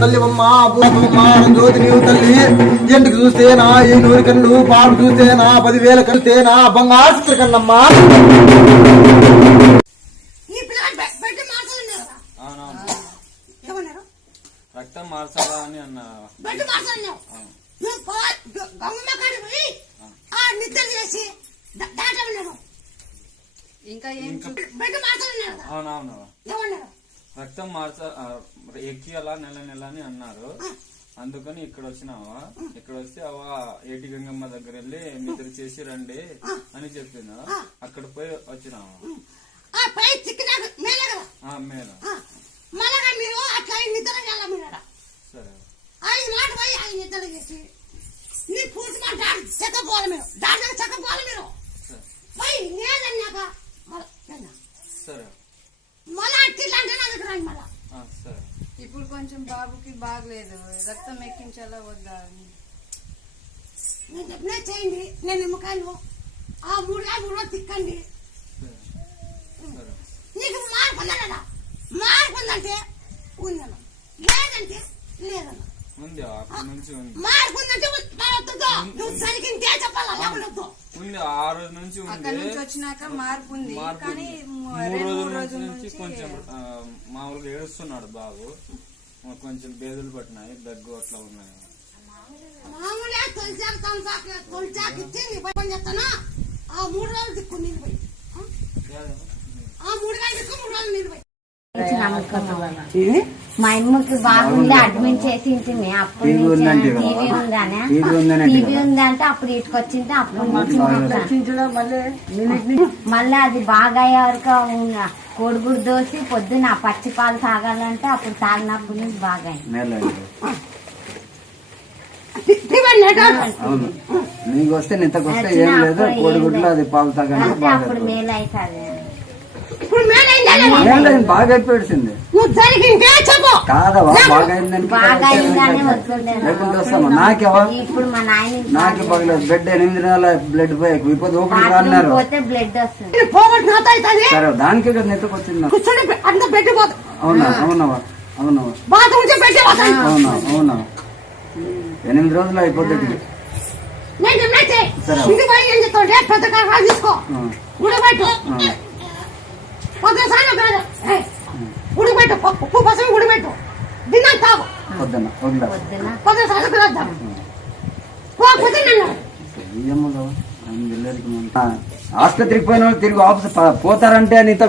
తల్లి బొమ్మ భూమమ్మ జ్యోతి నీవు తల్లి ఎంటికి చూస్తేనా ఈ నూరి కన్ను పాడు చూస్తేనా 10,000 కలిస్తేనా బంగారు కన్నమ్మా. రక్తం మార్చాలా అని అన్నా అవునవును రక్తం ఎక్కియాలా నెల అని అన్నారు. అందుకని ఇక్కడ వచ్చినావా? ఇక్కడ వస్తే ఏటి గంగమ్మ దగ్గర వెళ్ళి నిద్ర చేసి రండి అని చెప్పిందా. అక్కడ పోయి వచ్చినావా? మేల సరే సరే సరే. ఇప్పుడు కొంచెం బాబుకి బాగలేదు, రక్తం ఎక్కించాలా వద్దా? నేను చెప్పినా చేయండి. నేను నిమ్మకాయలు ఆ 3 రోజులు తిక్కండి. నీకు మార్పుందా? మార్పుందంటే ఉందను, లేదంటే లేదను. మార్పుందంటే నువ్వు జరిగిందే చెప్పాలా? ఉంది ఆ రోజు నుంచి అక్కడి నుంచి వచ్చినాక మార్పు ఉంది. కానీ 3 రోజుల నుంచి కొంచెం మామూలుగా ఏడుస్తున్నాడు బాబు. కొంచెం బేదులు పట్టినాయి, దగ్గు అట్లా ఉన్నాయి. మామూలుగా తొలిచాక ఇచ్చి నీ పని చెప్తాను. ఆ 3 రోజులు దిక్కు నీళ్ళు పోయి, ఆ 3 రోజులు దిక్కు 3 రోజులు నీళ్ళు పోయి. మా అమ్మకి బాగుంది, అడ్మిట్ చేసి అప్పుడు టీవీ ఉందంటే అప్పుడు ఇటుకొచ్చింటే అప్పుడు మళ్ళీ అది బాగా అయ్యే వరకు కోడిగుడ్డు దోసి పొద్దున్న పచ్చి పాలు తాగాలంటే అప్పుడు తాగినప్పుడు నుంచి బాగా నీకు వస్తే నింతకొస్తే ఏం లేదు, కోడిగుడ్లు అది పాలు తాగాలంటే అప్పుడు మేలు అవుతుంది. బాగా అయిపోయింది కాదవా? బాగా లేకుంటే వస్తాను. నాకెవా నాకు బాగలేదు. బ్లడ్ 8 నెలల బ్లడ్ పోయి ఇప్పుడు ఓపెన్ అన్నారు. సరే దానికి కదా నెత్తకొచ్చింది. అవునా అవునవా అవునవా అవునా అవునా 8 రోజులు అయిపోతుంది. సరే ఉడిపెట్టు, ఉప్పు పసమి ఉడిపెట్టు, దిన్నా తాగు. ఆసుపత్రికి పోయిన వాళ్ళు తిరిగి పోతారంటే నీతో